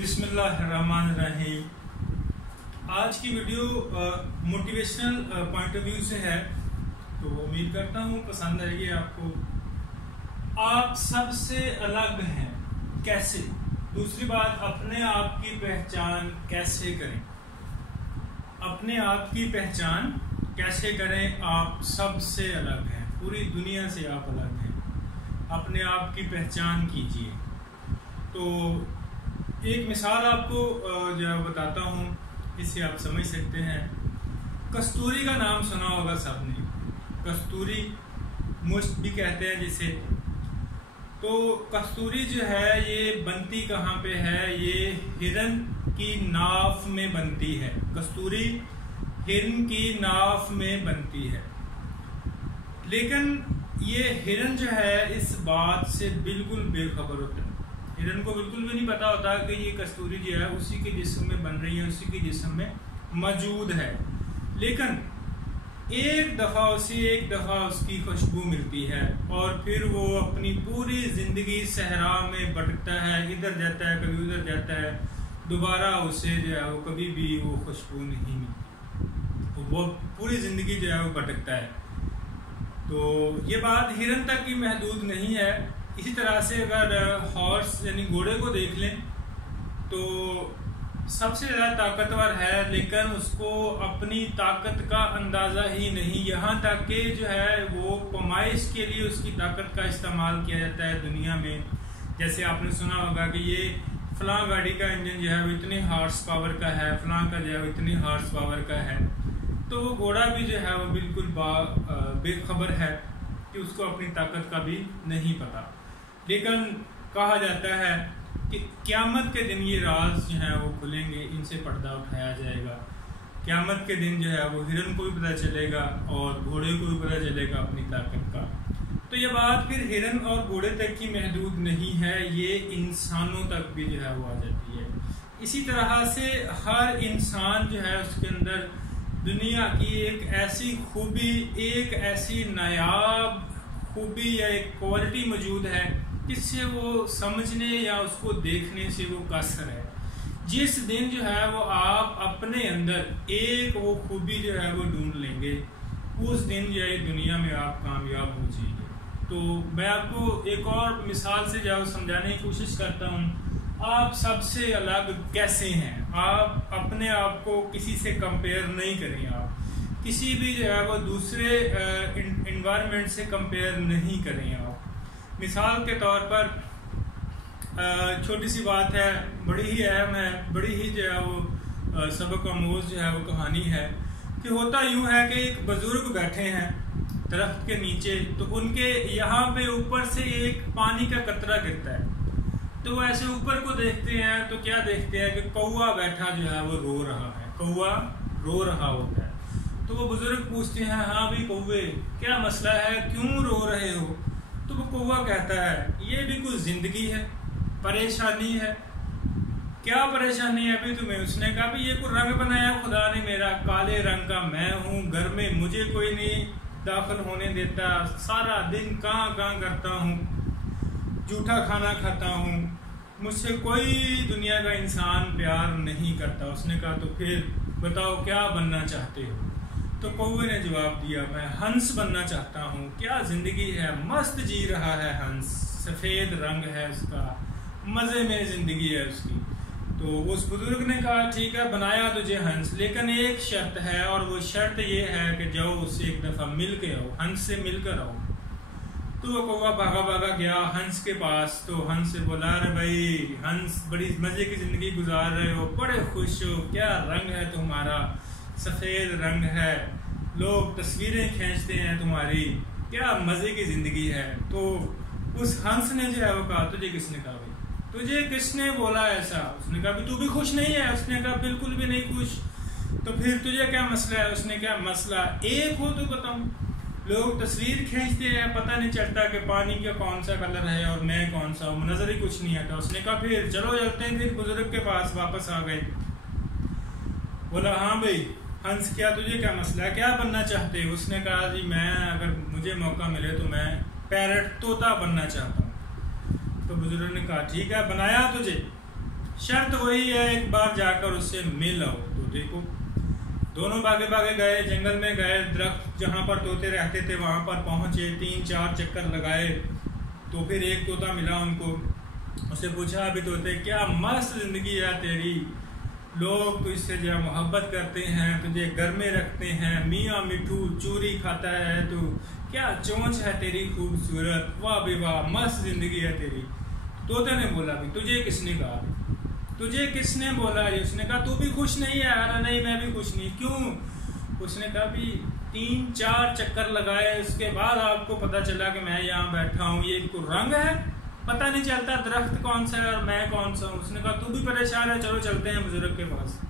बिस्मिल्लाहिर्रहमानिर्रहीम। आज की video motivational point of view से है, तो उम्मीद करता हूँ पसंद आएगी आपको। आप सबसे अलग हैं कैसे? दूसरी बात, अपने आप की पहचान कैसे करें? अपने आप की पहचान कैसे करें? आप सबसे अलग हैं, पूरी दुनिया से आप अलग हैं। अपने आप की पहचान कीजिए। तो एक मिसाल आपको जो है बताता हूँ, इससे आप समझ सकते हैं। कस्तूरी का नाम सुना होगा सबने। कस्तूरी मुश्क भी कहते हैं जिसे। तो कस्तूरी जो है ये बनती कहाँ पे है? ये हिरन की नाफ में बनती है। कस्तूरी हिरन की नाफ में बनती है। लेकिन ये हिरन जो है इस बात से बिल्कुल बेखबर होता है। हिरन को बिल्कुल भी नहीं पता होता कि ये कस्तूरी जो है उसी के जिस्म में बन रही है, उसी के जिस्म में मौजूद है। लेकिन एक दफ़ा उसकी खुशबू मिलती है और फिर वो अपनी पूरी ज़िंदगी सहरा में भटकता है, इधर जाता है, कभी उधर जाता है। दोबारा उसे जो है वो कभी भी वो खुशबू नहीं मिलती। वो पूरी ज़िंदगी जो है वो भटकता है। तो ये बात हिरन तक की महदूद नहीं है। इसी तरह से अगर हॉर्स यानी घोड़े को देख लें तो सबसे ज़्यादा ताकतवर है, लेकिन उसको अपनी ताकत का अंदाज़ा ही नहीं। यहाँ तक कि जो है वो कमाइश के लिए उसकी ताकत का इस्तेमाल किया जाता है दुनिया में। जैसे आपने सुना होगा कि ये फलां गाड़ी का इंजन जो है वो इतने हॉर्स पावर का है, फलां का जो है वो इतनी हॉर्स पावर का है। तो वो घोड़ा भी जो है वो बिल्कुल बेखबर है कि उसको अपनी ताकत का भी नहीं पता। लेकिन कहा जाता है कि क़यामत के दिन ये राज जो है वो खुलेंगे, इनसे पर्दा उठाया जाएगा। क़यामत के दिन जो है वो हिरन को भी पता चलेगा और घोड़े को भी पता चलेगा अपनी ताकत का। तो ये बात फिर हिरन और घोड़े तक की महदूद नहीं है, ये इंसानों तक भी जो है वो आ जाती है। इसी तरह से हर इंसान जो है उसके अंदर दुनिया की एक ऐसी खूबी, एक ऐसी नायाब खूबी या एक क्वालिटी मौजूद है जिससे वो समझने या उसको देखने से वो कसर है। जिस दिन जो है वो आप अपने अंदर एक वो खूबी जो है वो ढूंढ लेंगे, उस दिन जो है दुनिया में आप कामयाब हो जाएंगे। तो मैं आपको एक और मिसाल से जो समझाने की कोशिश करता हूँ। आप सबसे अलग कैसे हैं? आप अपने आप को किसी से कंपेयर नहीं करें। आप किसी भी जो है वो दूसरे इन्वायरमेंट से कंपेयर नहीं करें। आप मिसाल के तौर पर छोटी सी बात है, बड़ी ही अहम है, बड़ी ही जो है वो सबक आमोज़ जो है वो कहानी है कि होता यूँ है कि एक बुजुर्ग बैठे हैं दरख्त के नीचे। तो उनके यहाँ पे ऊपर से एक पानी का कतरा गिरता है। तो वो ऐसे ऊपर को देखते हैं तो क्या देखते हैं कि कौवा बैठा जो है वो रो रहा है। कौवा रो रहा होता है। तो वो बुजुर्ग पूछते हैं, हाँ भाई कौवे, क्या मसला है, क्यों रो रहे हो? तो वो कौवा कहता है, ये भी कुछ जिंदगी है, परेशानी है। क्या परेशानी है अभी तुम्हें? उसने कहा भी ये कोई रंग बनाया खुदा ने मेरा, काले रंग का मैं हूँ, घर में मुझे कोई नहीं दाखिल होने देता, सारा दिन कहाँ करता हूँ, जूठा खाना खाता हूँ, मुझसे कोई दुनिया का इंसान प्यार नहीं करता। उसने कहा तो फिर बताओ क्या बनना चाहते हो? तो कौवे ने जवाब दिया, मैं हंस बनना चाहता हूँ। क्या जिंदगी है, मस्त जी रहा है हंस, सफ़ेद रंग है उसका, मज़े में ज़िंदगी है उसकी। तो उस बुजुर्ग ने कहा ठीक है, बनाया तुझे हंस, लेकिन एक शर्त है, और वो शर्त ये है कि जाओ उससे एक दफ़ा मिल के आओ, हंस से मिलकर आओ। तो वो कौवा भागा गया हंस के पास। तो हंस से बोला, अरे भाई हंस, बड़ी मज़े की ज़िंदगी गुजार रहे हो, बड़े खुश हो, क्या रंग है तुम्हारा, सफ़ेद रंग है, लोग तस्वीरें खींचते हैं तुम्हारी, क्या मज़े की ज़िंदगी है। तो उस हंस ने जो है वो कहा, तुझे किसने कहा भाई, तुझे किसने बोला ऐसा? उसने कहा भी तू भी खुश नहीं है? उसने कहा बिल्कुल भी नहीं खुश। तो फिर तुझे क्या मसला है? उसने क्या मसला, एक हो तो बताऊं। लोग तस्वीर खींचते हैं, पता नहीं चलता कि पानी का कौन सा कलर है और मैं कौन सा हूँ, नजर ही कुछ नहीं आता। उसने कहा फिर चलो चलते हैं। फिर बुजुर्ग के पास वापस आ गए। बोला हाँ भाई हंस, क्या तुझे क्या मसला है, क्या बनना चाहते हो? उसने कहा जी मैं, अगर मुझे मौका मिले तो मैं पैरट, तोता बनना चाहता हूँ। तो बुजुर्ग ने कहा ठीक है, बनाया तुझे, शर्त वही है, एक बार जाकर उससे मिल आओ। तोते को दोनों भागे भागे गए, जंगल में गए, दरख्त जहाँ पर तोते रहते थे वहां पर पहुंचे, 3-4 चक्कर लगाए तो फिर एक तोता मिला उनको। उससे पूछा, अभी तोते क्या मस्त जिंदगी है तेरी, लोग तो इससे जो मोहब्बत करते हैं, तुझे घर में रखते हैं, मियाँ मिठू चूरी खाता है, तो क्या चोंच है तेरी खूबसूरत, वाह बे वाह मस्त जिंदगी है तेरी। तोते ने बोला, भी तुझे किसने कहा, तुझे किसने बोला ये? उसने कहा तू भी खुश नहीं है? अरे नहीं मैं भी खुश नहीं। क्यों? उसने कहा भी 3-4 चक्कर लगाए, उसके बाद आपको पता चला कि मैं यहाँ बैठा हूँ, ये इनको रंग है, पता नहीं चलता दरख्त कौन सा है और मैं कौन सा हूँ। उसने कहा तू भी परेशान है, चलो चलते हैं बुजुर्ग के पास।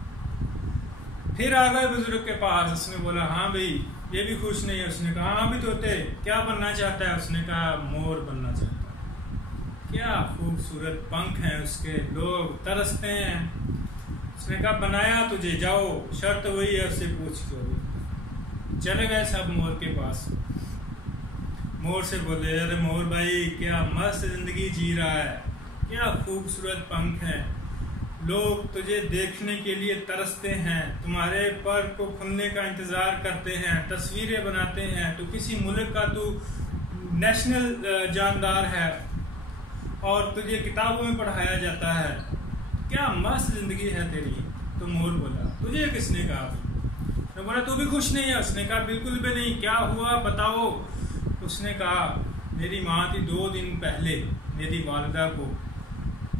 फिर आ गए बुजुर्ग के पास। उसने बोला हाँ भाई ये भी खुश नहीं है। उसने कहा हाँ भी तोते क्या बनना चाहता है? उसने कहा मोर बनना चाहता है। क्या खूबसूरत पंख हैं उसके, लोग तरसते हैं। उसने कहा बनाया तुझे, जाओ शर्त वही है, उससे पूछ के। चले गए सब मोर के पास। मोर से बोले, अरे मोर भाई क्या मस्त जिंदगी जी रहा है, क्या खूबसूरत पंख है, लोग तुझे देखने के लिए तरसते हैं, तुम्हारे पर को खुलने का इंतजार करते हैं, तस्वीरें बनाते हैं, तो किसी मुल्क का तू नेशनल जानदार है और तुझे किताबों में पढ़ाया जाता है, क्या मस्त जिंदगी है तेरी। तो मोर बोला तुझे किसने कहा? तो बोला तू भी खुश नहीं है? उसने कहा बिल्कुल भी नहीं, क्या हुआ बताओ। उसने कहा मेरी माँ थी, 2 दिन पहले मेरी वालिदा को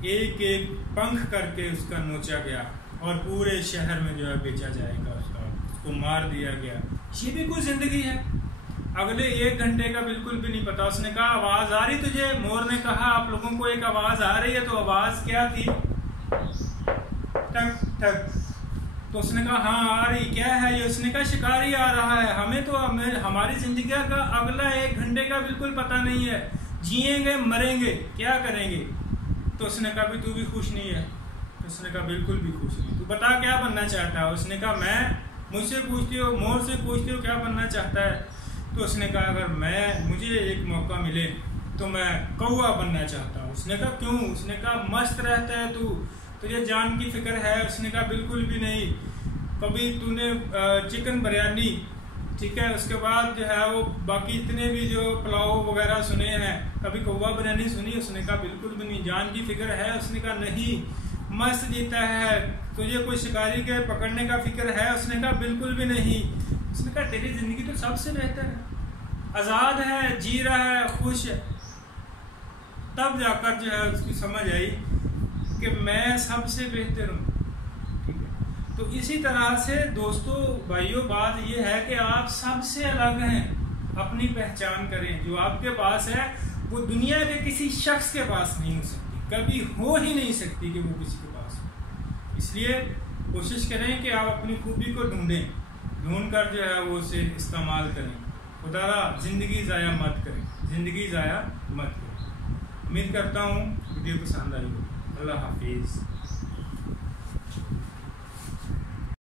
एक एक पंख करके उसका नोचा गया और पूरे शहर में जो है बेचा जाएगा, उसको मार दिया गया। ये भी कोई जिंदगी है? अगले 1 घंटे का बिल्कुल भी नहीं पता। उसने कहा आवाज आ रही तुझे? मोर ने कहा आप लोगों को एक आवाज आ रही है, तो आवाज क्या थी? टक टक। तो उसने कहा हाँ आ रही, क्या है ये? उसने कहा शिकारी आ रहा है, हमें तो हमारी जिंदगी का अगला 1 घंटे का बिल्कुल पता नहीं है, जिएंगे मरेंगे क्या करेंगे। तो उसने कहा भी तू भी खुश नहीं है? तो उसने कहा बिल्कुल भी खुश नहीं। तू बता क्या बनना चाहता है? उसने कहा मैं, मुझसे पूछती हो, मोर से पूछती हो क्या बनना चाहता है? तो उसने कहा अगर मुझे एक मौका मिले तो मैं कौवा बनना चाहता हूँ। उसने कहा क्यों? उसने कहा मस्त रहता है तू, तुझे जान की फिक्र है? उसने कहा बिल्कुल भी नहीं। कभी तूने चिकन बिरयानी, ठीक है, उसके बाद जो है वो बाकी इतने भी जो पुलाव वगैरह सुने हैं, कभी कौवा बिरयानी सुनी? उसने कहा बिल्कुल भी नहीं। जान की फिक्र है? उसने कहा नहीं। मस्त जीता है? तुझे कोई शिकारी के पकड़ने का फिक्र है? उसने कहा बिल्कुल भी नहीं। उसने कहा तेरी जिंदगी तो सबसे बेहतर है, आजाद है, जी रहा है, खुश है। तब जाकर जो है उसकी समझ आई कि मैं सबसे बेहतर हूँ। ठीक है, तो इसी तरह से दोस्तों भाइयों बात यह है कि आप सबसे अलग हैं, अपनी पहचान करें। जो आपके पास है वो दुनिया के किसी शख्स के पास नहीं हो सकती, कभी हो ही नहीं सकती कि वो किसी के पास हो। इसलिए कोशिश करें कि आप अपनी खूबी को ढूंढ कर जो है वो उसे इस्तेमाल करें। खुदारा जिंदगी ज़ाया मत करें, जिंदगी ज़ाया मत करें। उम्मीद करता हूँ वीडियो पसंद आई हो। अल्लाह हाफिज़।